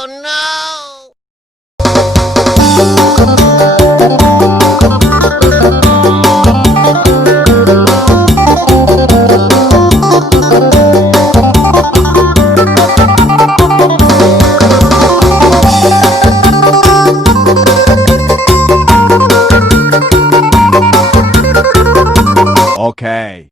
Oh no! Okay.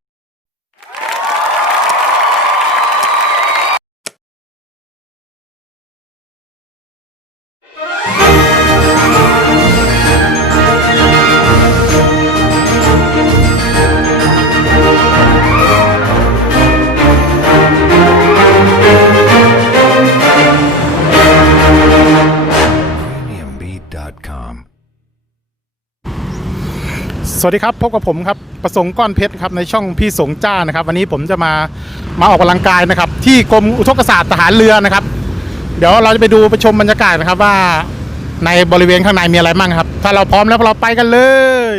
premiumbeat.com สวัสดีครับพบกับผมครับประสงค์ก้อนเพชรครับในช่องพี่สงจ้านะครับวันนี้ผมจะมาออกกำลังกายนะครับที่กรมอุทกศาสตร์ทหารเรือนะครับเดี๋ยวเราจะไปดูไปชมบรรยากาศนะครับว่าในบริเวณข้างในมีอะไรบ้างครับถ้าเราพร้อมแล้วเราไปกันเลย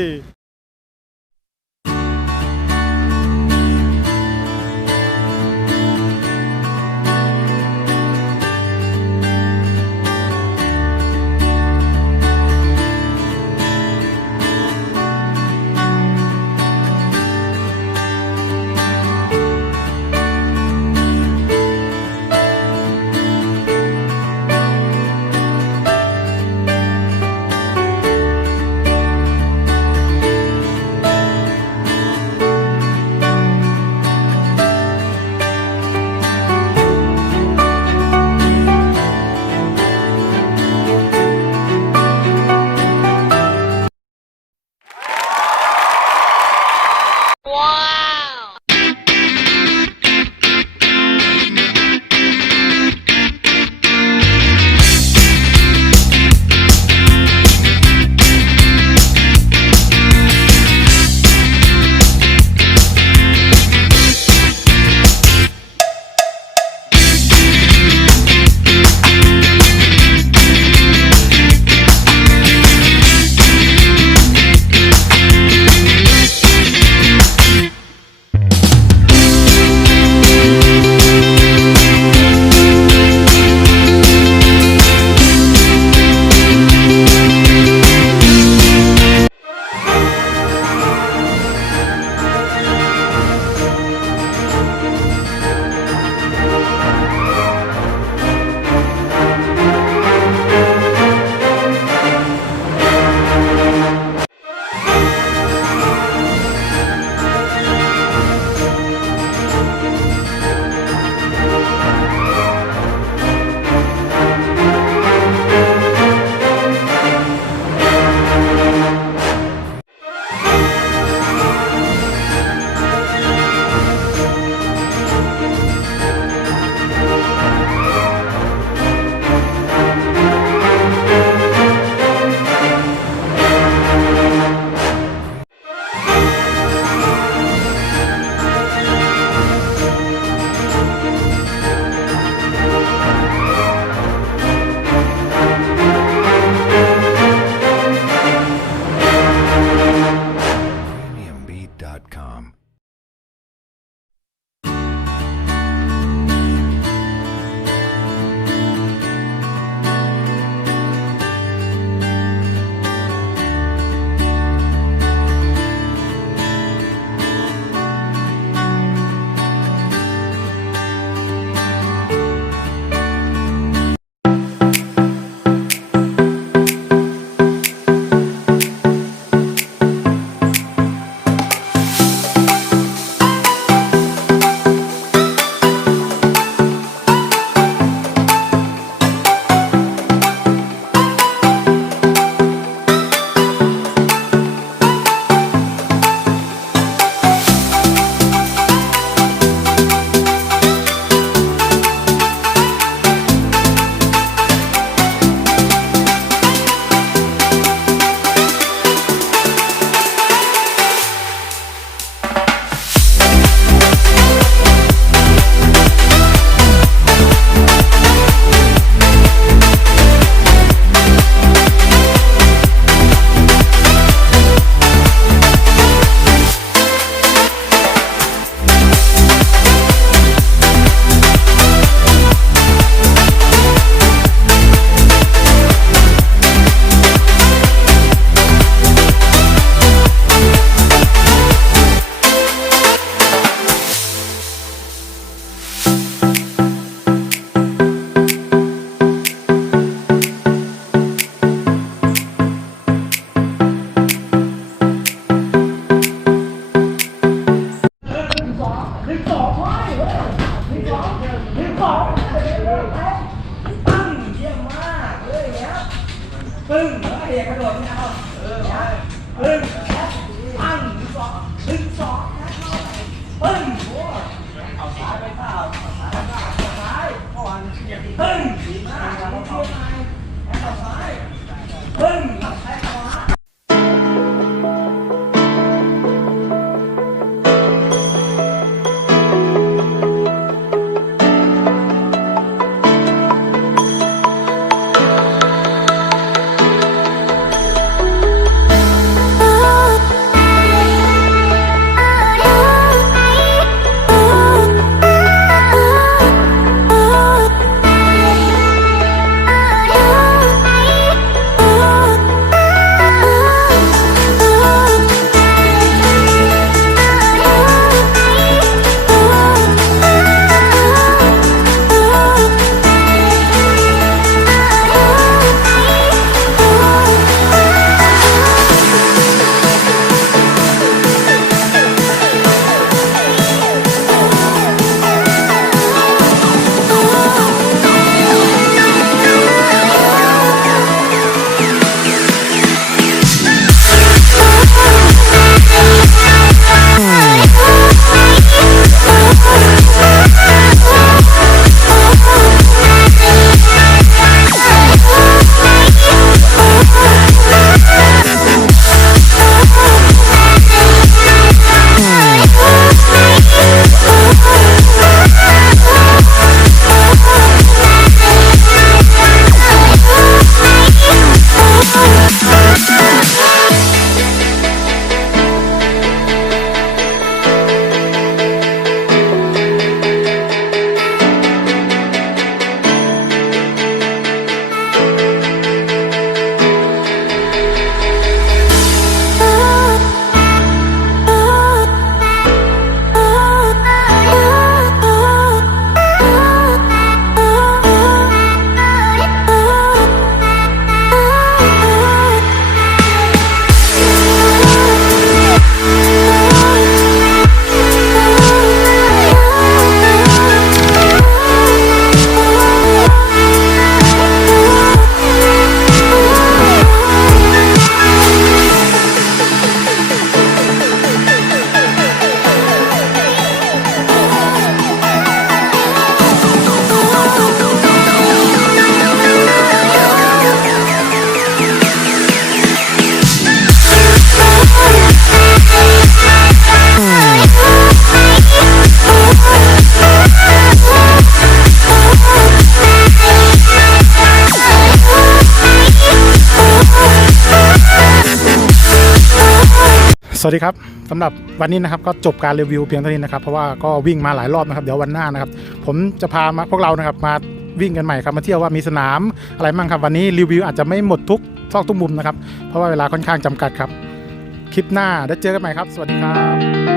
ปึ้งเฮ้ยกระโดดไม่เอาปึ้งปั้ง1 2ปึ้งเอาซ้ายไปเปล่าซ้ายก่อนปึ้งดีมากเอาซ้ายเอาซ้ายปึ้งเอาซ้ายขวาสวัสดีครับสำหรับวันนี้นะครับก็จบการรีวิวเพียงเท่านี้นะครับเพราะว่าก็วิ่งมาหลายรอบนะครับเดี๋ยววันหน้านะครับผมจะพามาพวกเรานะครับมาวิ่งกันใหม่ครับมาเที่ยวว่ามีสนามอะไรบ้างครับวันนี้รีวิวอาจจะไม่หมดทุกซอกทุกมุมนะครับเพราะว่าเวลาค่อนข้างจำกัดครับคลิปหน้าได้เจอกันใหม่ครับสวัสดีครับ